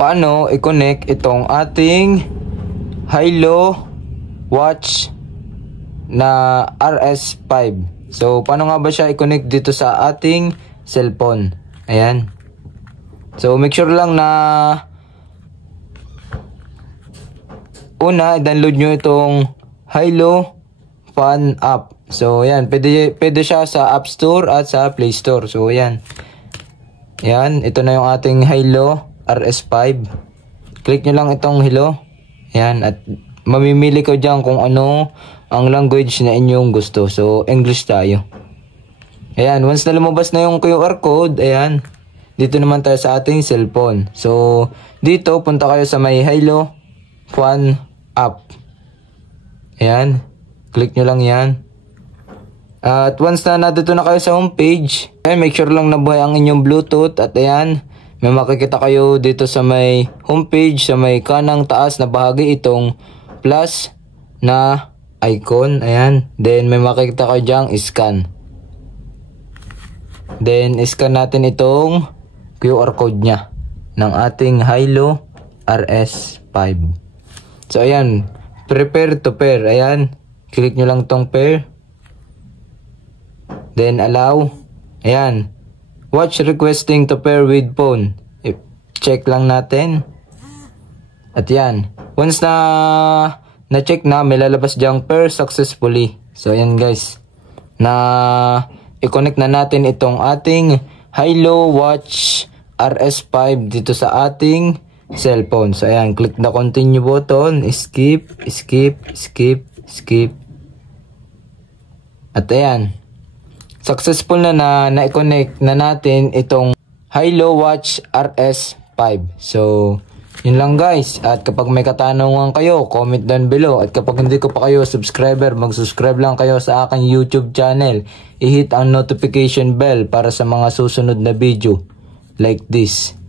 paano i-connect itong ating Hilo watch na RS5. So paano nga ba siya i-connect dito sa ating cellphone? Ayan. So make sure lang na una i-download nyo itong Hilo Fun app. So ayan, pwede siya sa App Store at sa Play Store. So ayan. Ayan, ito na yung ating Hilo RS5. Click nyo lang itong Hilo. Ayan, at mamimili ko dyan kung ano ang language na inyong gusto. So, English tayo. Ayan, once na lumabas na yung QR code, ayan, dito naman tayo sa ating cellphone. So, dito, punta kayo sa may Hilo Fun app. Ayan, click nyo lang yan. At once na nandito na kayo sa homepage, ayan, make sure lang na buhay ang inyong Bluetooth. At ayan, may makikita kayo dito sa may homepage, sa may kanang taas na bahagi, itong plus na icon. Ayan. Then may makikita kayo dyang scan. Then scan natin itong QR code nya ng ating Hilo RS5. So ayan, prepare to pair. Ayan, click nyo lang tong pair. Then allow. Ayan, watch requesting to pair with phone. Check lang natin. At yan, once na-check na, may lalabas dyang pair successfully. So ayan guys, na i-connect na natin itong ating Hilo watch RS5 dito sa ating cellphone. So ayan, click the continue button, skip. At ayan, successful na na-connect na natin itong Hilo watch RS5. So yun lang guys. At kapag may katanungan kayo, comment down below. At kapag hindi ko pa kayo subscriber, mag-subscribe lang kayo sa aking YouTube channel. I-hit ang notification bell para sa mga susunod na video like this.